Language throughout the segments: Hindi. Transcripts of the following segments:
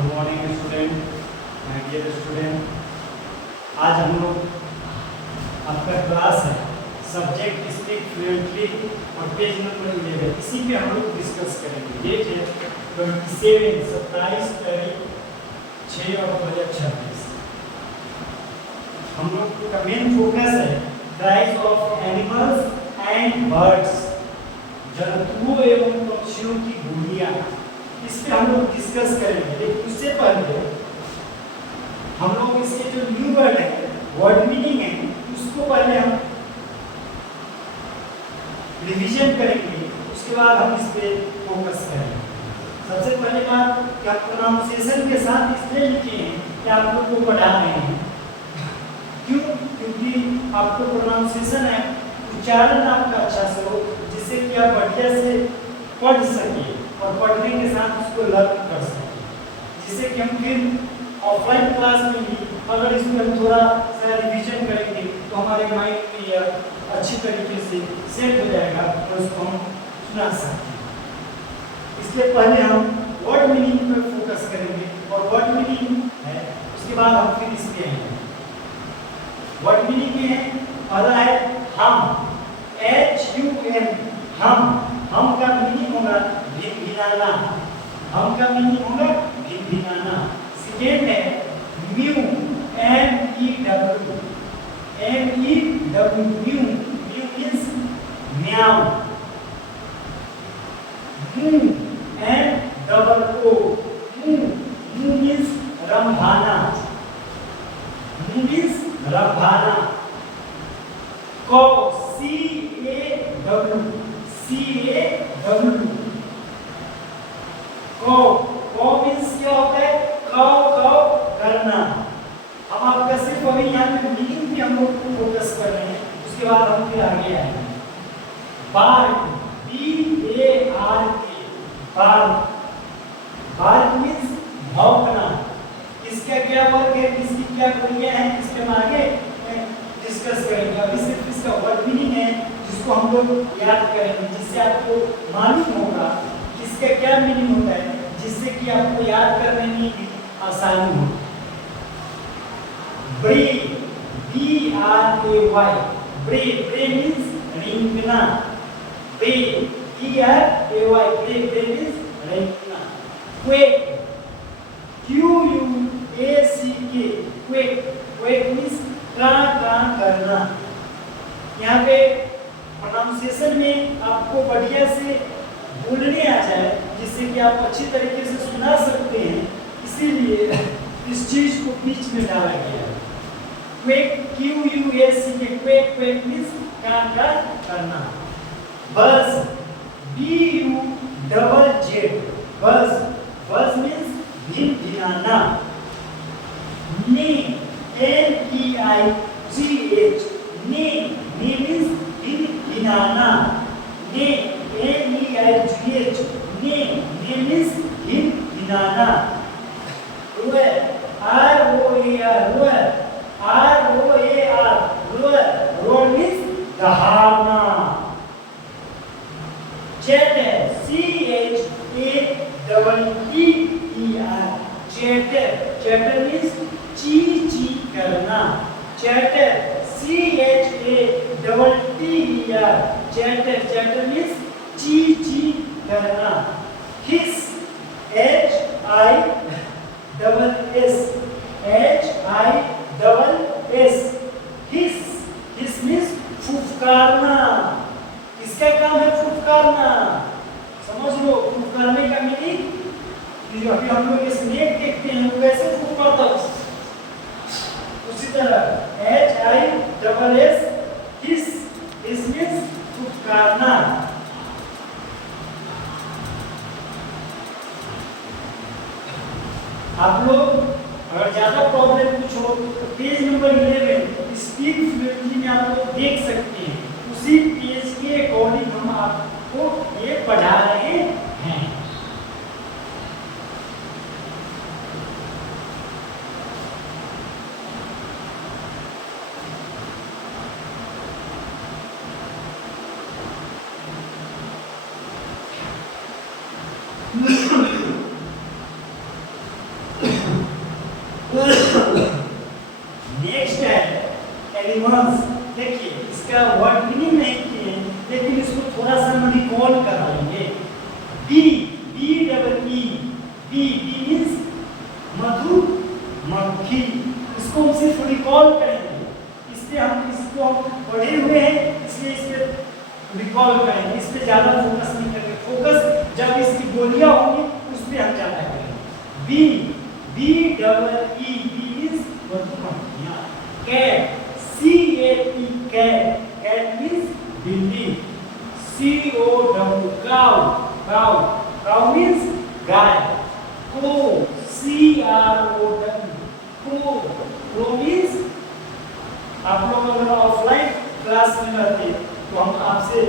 Good morning student, my dear student. आज हम लोग आपका क्लास है सब्जेक्ट स्पीक फ्लुएंटली और पेज नंबर 11, इसी पे हम लोग डिस्कस करेंगे। डेट है 27 तारीख 6 और 2026। हम लोग का मेन फोकस है cries of animals and birds, जंतुओं एवं पक्षियों की बोलियां, इस पे हम लोग डिस्कस करेंगे। लेकिन उससे पहले हम लोग इसके जो न्यू वर्ड है, वर्ड मीनिंग है, उसको पहले हम रिवीजन करेंगे, उसके बाद हम इस पे फोकस करेंगे। सबसे पहले बात कि आप प्रोनाउंसिएशन के साथ इसलिए लिखे हैं कि आप लोग को पढ़ा रहे हैं। क्यों? क्योंकि आपको प्रोनाउंसिएशन है, उच्चारण आपका अच्छा से हो, जिससे कि आप बढ़िया से पढ़ सके और पढ़ने के साथ उसको लर्न कर सके, जिससे कि हम फिर ऑफलाइन क्लास में भी अगर इसमें हम थोड़ा सा रिवीजन करेंगे तो हमारे माइंड में यह अच्छी तरीके से सेट हो जाएगा और उसको हम सुना सकते हैं। इसलिए पहले हम वर्ड मीनिंग पर फोकस करेंगे और वर्ड मीनिंग है, उसके बाद हम फिर इस पे आएंगे। वर्ड मीनिंग में है, पहला है हम, HUM, हम का मीनिंग होगा भिन्न-भिन्नाना, हम का मीनिंग होगा भिन्न-भिन्नाना। सेकेंड है mew, MEW, mew, mew means म्याऊ। मू, MOO, मू मीन्स रंभाना, मू मीन्स रंभाना। कौ, CAW, कौ मीन्स क्या होता है? कौ करना। हम आपका सिर्फ अभी यहाँ पे मीनिंग पे हम लोग फोकस कर रहे हैं, उसके बाद हम फिर आगे आएंगे। बार्क, BARK, बार्क मीन्स भौंकना। इसका क्या वर्ग है, इसकी क्या क्रिया है, इसके हम आगे डिस्कस करेंगे। अभी सिर्फ इसका वर्ड मीनिंग है जिसको हम लोग याद करेंगे, जिससे आपको मालूम होगा इसका क्या मीनिंग होता है, जिससे कि आपको याद करने में भी आसानी हो। ब्रे, BRAY, bray means रेंगना। Bray, BRAY, bray means रेंगना। क्वेक, QUACK, क्वेक मीन्स ਕਾਂ करना। यहाँ पे प्रोनाउंसिएशन में आपको बढ़िया से बोलने आ जाए, जिससे कि आप अच्छी तरीके से सुना सकते हैं, इसीलिए इस चीज को बीच में डाला गया है। क्वेक, QUACK, क्वेक मीन्स ਕਾਂ करना। बज, BUZZ, बज means भिन्न-भिन्नाना। Neigh, NEIGH, neigh means भिन्न-भिन्नाना। Neigh, NEIGH, neigh means भिन्न-भिन्नाना। रोयर, ROAR, रोयर मीन्स दहाड़ना। चैटर, CHATTER, चैटर मीन्स ची करना। चैटर, CHATTER, चैटर मीन्स ची करना। हिस, HISS, हिस मीन्स फुफकारना। इसका काम है फुफकारना, समझ लो। फुफकारने का मीनिंग, जो अभी हम लोग स्नेक देखते हैं वो कैसे फुफकारता है, उसी तरह HISS, हिस मीन्स फुफकारना। आप लोग अगर ज्यादा प्रॉब्लम कुछ हो तो पेज नंबर 11 स्पीक फ्लुएंटली में आप लोग देख सकते हैं। उसी पेज के अकॉर्डिंग हम आपको ये पढ़ा रहे हैं। एनिमल्स। देखिए इसका वर्ड मीनिंग नहीं किए, लेकिन इसको थोड़ा सा हम रिकॉल कराएंगे। Bee, B double E, bee, bee means मधु, मक्खी। इसको हम सिर्फ रिकॉल करेंगे, इसलिए हम इसको पढ़े हुए हैं, इसलिए इस पे रिकॉल करेंगे, इस पे ज्यादा फोकस नहीं करेंगे। फोकस जब इसकी बोलियां होंगी उस पे हम ज्यादा करेंगे। B, B double E, B means मधुमक्खियां। Cat, C A T, cat, cat means बिल्ली। C O W, cow, cow, cow means गाय। को, सी आर ओ डब्ल्यू, को, को मीन्स, आप लोग अगर ऑफलाइन क्लास में रहते तो हम आपसे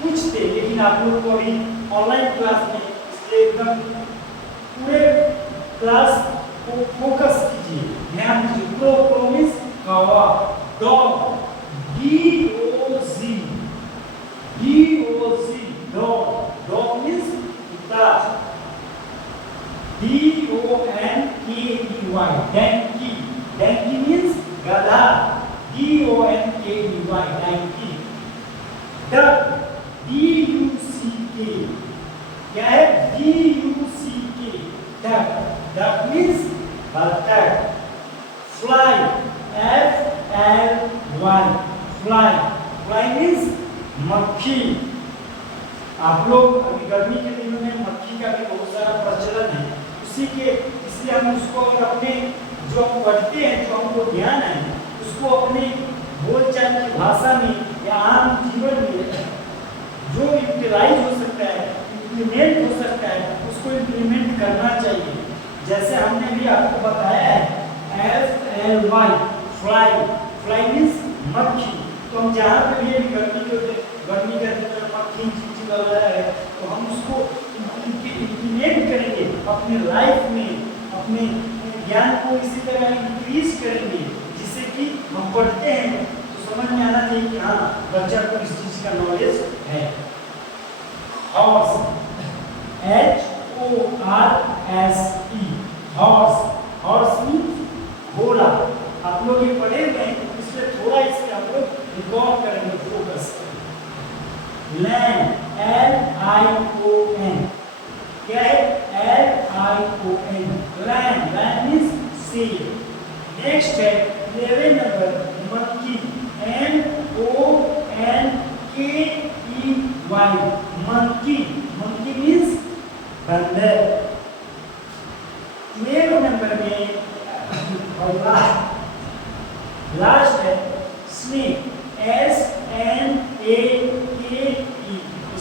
पूछते, लेकिन आप लोग को अभी ऑनलाइन क्लास में, इसलिए एकदम पूरे क्लास को फोकस कीजिए, ध्यान दीजिए। प्रो, प्रो मीन्स कौवा। Dog, D O G, D O G, dog, dog means कुत्ता। D O N K E Y, donkey, donkey means गधा। D O N K E Y, donkey. Duck, D U C K, क्या है? D U C K, duck, duck means बतख। Fly, F L Y, fly, fly means मक्खी। आप लोग अभी गर्मी के दिनों में मक्खी का भी बहुत सारा प्रचलन है, उसी के, इसलिए हम उसको अगर अपने जो हम पढ़ते हैं, जो हमको ज्ञान है, उसको अपने बोलचाल की भाषा में या आम जीवन में जो यूटिलाइज हो सकता है, इम्प्लीमेंट हो सकता है, उसको इम्प्लीमेंट करना चाहिए। जैसे हमने भी आपको बताया है F L Y, fly, fly means मक्खी। तो हम जहाँ पे भी गर्मी का दिन में मक्खी चिपचिपा रहा है, तो हम उसको इम्प्लीमेंट करेंगे अपने लाइफ में, अपने ज्ञान को इसी तरह इंक्रीज करेंगे, जिससे कि हम पढ़ते हैं तो समझ में आना चाहिए कि हाँ बच्चा को इस चीज का नॉलेज है। Horse, H O R S E, horse, horse means घोड़ा। आप लोग ये पढ़े हैं, इसलिए थोड़ा इससे हम लोग रिकॉर्ड करेंगे, फोकस करेंगे। लैन, LION, क्या है? LION, लैन, लैन मीन्स शेर। नेक्स्ट है 11 number, monkey, MONKEY, monkey, monkey means बंदर। 12 नंबर में और लास्ट है स्नेक, SNAKE,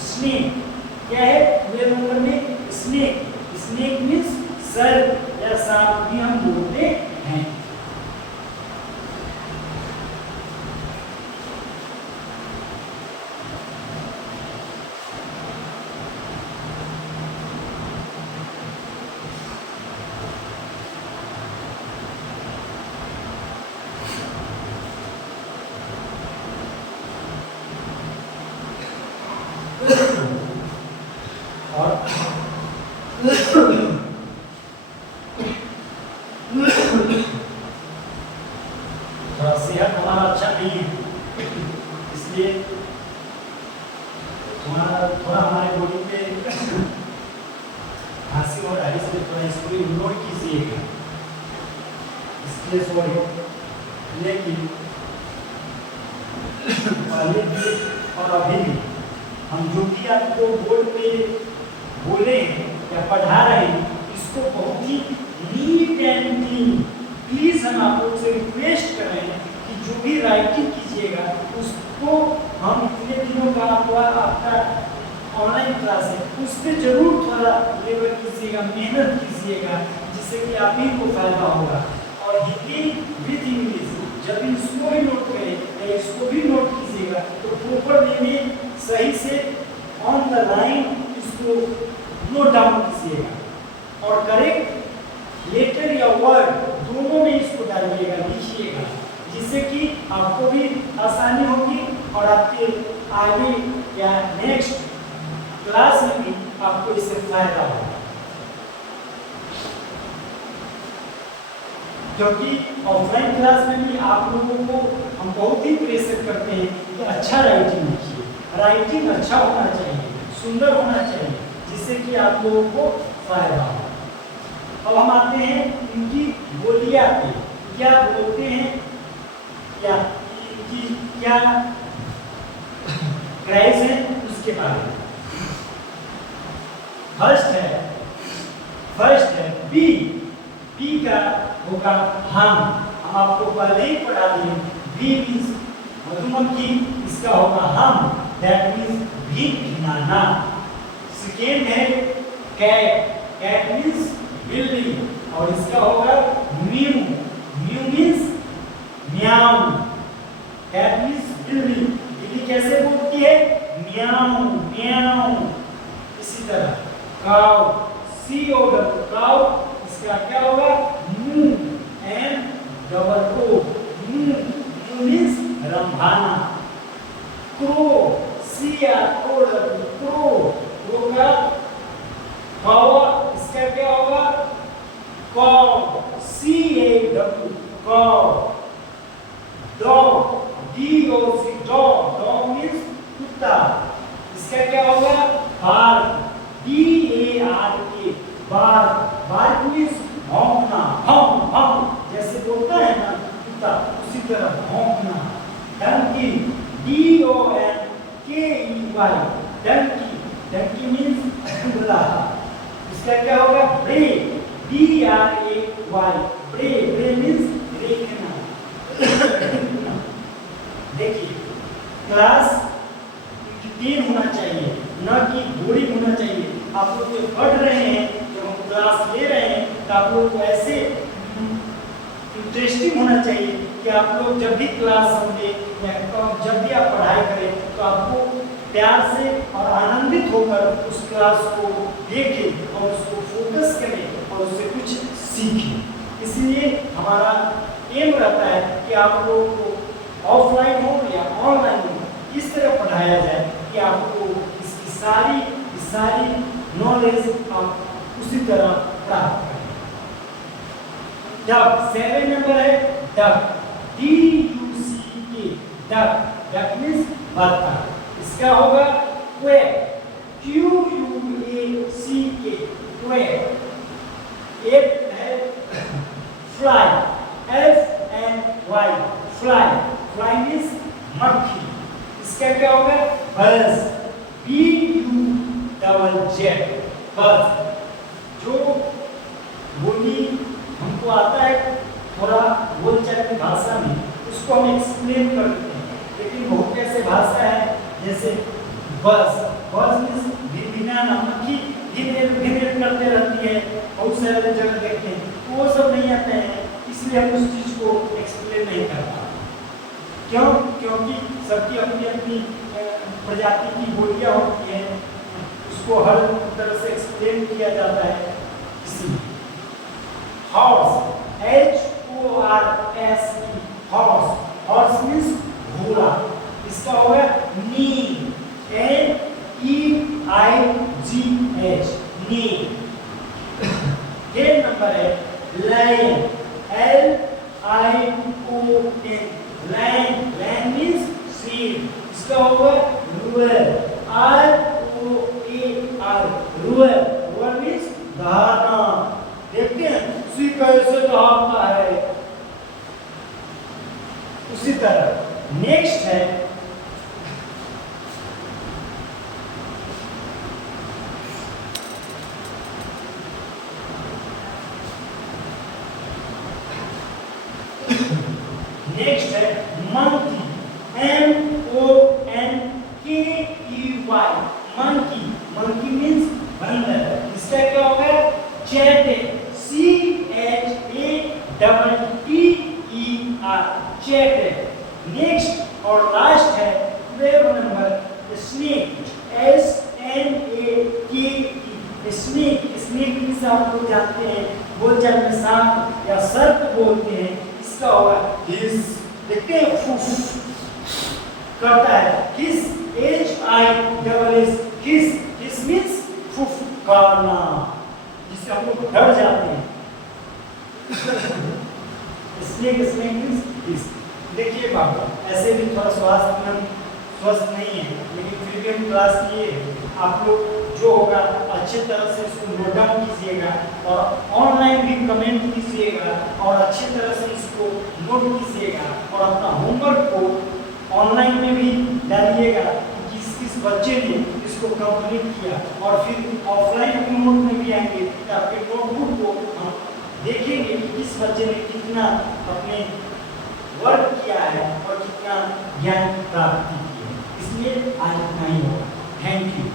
स्नेक, क्या है? 12 नंबर में स्नेक, स्नेक मीन्स सर्प या सांप भी हम बोलते हैं। थोड़ा सेहत हमारा अच्छा नहीं है, इसलिए थोड़ा हमारे बॉडी पे खांसी हो रहा है, इसलिए थोड़ा इसको इग्नोर कीजिएगा, इसलिए सॉरी। लेकिन पहले भी और अभी भी हम जो भी आपको बोर्ड पे बोले हैं या पढ़ा रहे हैं, इसको बहुत ही नीट एंड क्लीन, प्लीज हम आप लोग से रिक्वेस्ट कर रहे हैं कि जो भी राइटिंग कीजिएगा उसको हम इतने दिनों का आपका ऑनलाइन क्लास है, उस पर जरूर थोड़ा लेबर कीजिएगा, मेहनत कीजिएगा, जिससे कि आप ही को फायदा होगा। और हिंदी विद इंग्लिश जब इसको भी नोट करें या इसको भी नोट कीजिएगा तो प्रॉपर वे में सही से ऑन द लाइन इसको नोट डाउन कीजिएगा और करेक्ट लेटर या वर्ड दोनों में इसको डालिएगा, लिखिएगा, जिससे कि आपको भी आसानी होगी और आपके आगे या नेक्स्ट क्लास में भी आपको इससे फायदा होगा। क्योंकि ऑफलाइन क्लास में भी आप लोगों को हम बहुत ही प्रेशर करते हैं कि अच्छा राइटिंग लिखिए, राइटिंग अच्छा होना चाहिए, सुंदर होना चाहिए, जिससे कि आप लोगों को फायदा हो। अब हम आते हैं इनकी बोलियां पे, क्या बोलते हैं या इनकी क्या क्राइस है उसके बारे में। फर्स्ट है बी। बी का होगा हम आपको पहले ही पढ़ा दिए। बी मीन्स मधुमक्खी, इसका होगा हम, दैट मीन्स भीख भिनाना। सेकेंड है कैट, कैट मीन्स बिल्ली, और इसका होगा म्यू। म्यू मीन्स म्याऊ, दैट मीन्स बिल्ली। बिल्ली कैसे बोलती है? म्याऊ म्याऊ। इसी तरह काऊ, सी ओ डबल काऊ, इसका क्या होगा? मू and double O, moo means रंभाना। Crow, C R O double crow, crow का कौवा, इसका क्या होगा? Caw, C A W caw. Dog, D O C dog, dog means कुत्ता, इसका क्या होगा? Bark, D A R K bark, bark means भौंकना, भौंक भौंक जैसे बोलता है ना कुत्ता, उसी तरह भौंकना। Donkey, D O N K E Y, donkey, donkey means बुलाहा, इसका क्या होगा? ब्रे, बी आर ए वाई, ब्रे, ब्रे मीन्स देखना। देखिए क्लास 10 होना चाहिए, न कि बोरिंग होना चाहिए। आप लोग जो पढ़ रहे हैं, जब हम क्लास ले रहे हैं, तो आप लोग को ऐसे इंटरेस्टिंग होना चाहिए कि आप लोग जब भी क्लास समझे या जब भी आप पढ़ाई करें, तो आपको प्यार से और आनंदित होकर उस क्लास को देखें और उसको फोकस करें और उससे कुछ सीखें। इसलिए हमारा एम रहता है कि आप लोगों को ऑफलाइन हो या ऑनलाइन हो, इस तरह पढ़ाया जाए कि आपको इसकी सारी नॉलेज आप उसी तरह प्राप्त करें। डक, 7 नंबर है duck, D U C K, duck, duck means बतख, इसका होगा quack, Q U A C K, quack. एक है fly, F N Y, fly, fly means मक्खी, इसका क्या होगा? बज, बी यू डबल जेड, बज। जो बोली हमको आता है थोड़ा बोलचाल की भाषा में, उसको हम एक्सप्लेन कर देते हैं, लेकिन बहुत कैसे भाषा है, जैसे बज, बज मीन्स भिनभिनाना, मक्खी भिन करते रहती है, बहुत सारे जगह देखते हैं, तो वो सब नहीं आते हैं, इसलिए हम उस चीज को एक्सप्लेन नहीं कर पाते। क्यों? क्योंकि सबकी अपनी अपनी प्रजाति की बोलियां होती हैं, उसको हर तरह से एक्सप्लेन किया जाता है। इसलिए horse, HORSE, horse, horse means घोड़ा, इसका होगा नी, NEIGH, नी। 10 नंबर है lion, LION, lion, lion means शेर, इसका होगा रूअर, ROAR, रूअर, रूअर मीन्स दहाड़ना। देखते हैं सी कैसे दहाड़ता है, उसी तरह। नेक्स्ट है monkey, MONKEY, monkey, monkey means बंदर, इसका क्या होगा? Chatter, CHATTER, chatter. नेक्स्ट और लास्ट है 12 number snake, SNAKE, snake, snake means आप लोग जानते हैं बोलचाल में सांप या सर्प बोलते हैं, इसका होगा हिस। देखते हैं फुफ करता है, हिस, HISS, हिस, हिस मीन्स फुफकारना, जिससे हम लोग डर जाते हैं। स्नेक, स्नेक मीन्स हिस। देखिए बाबू, ऐसे भी थोड़ा स्वस्थ नहीं है, लेकिन फिर भी हम क्लास लिए आप लोग जो होगा अच्छे तरह से इसको नोट डाउन कीजिएगा और ऑनलाइन भी कमेंट कीजिएगा और अच्छे तरह से इसको नोट कीजिएगा और अपना होमवर्क को ऑनलाइन में भी डालिएगा कि किस बच्चे ने इसको कंप्लीट किया, और फिर ऑफलाइन मोड में भी आएंगे कि आपके नोटबुक को हम देखेंगे कि किस बच्चे ने कितना अपने वर्क किया है और कितना ज्ञान प्राप्ति की है। इसलिए आज इतना ही होगा। Thank you.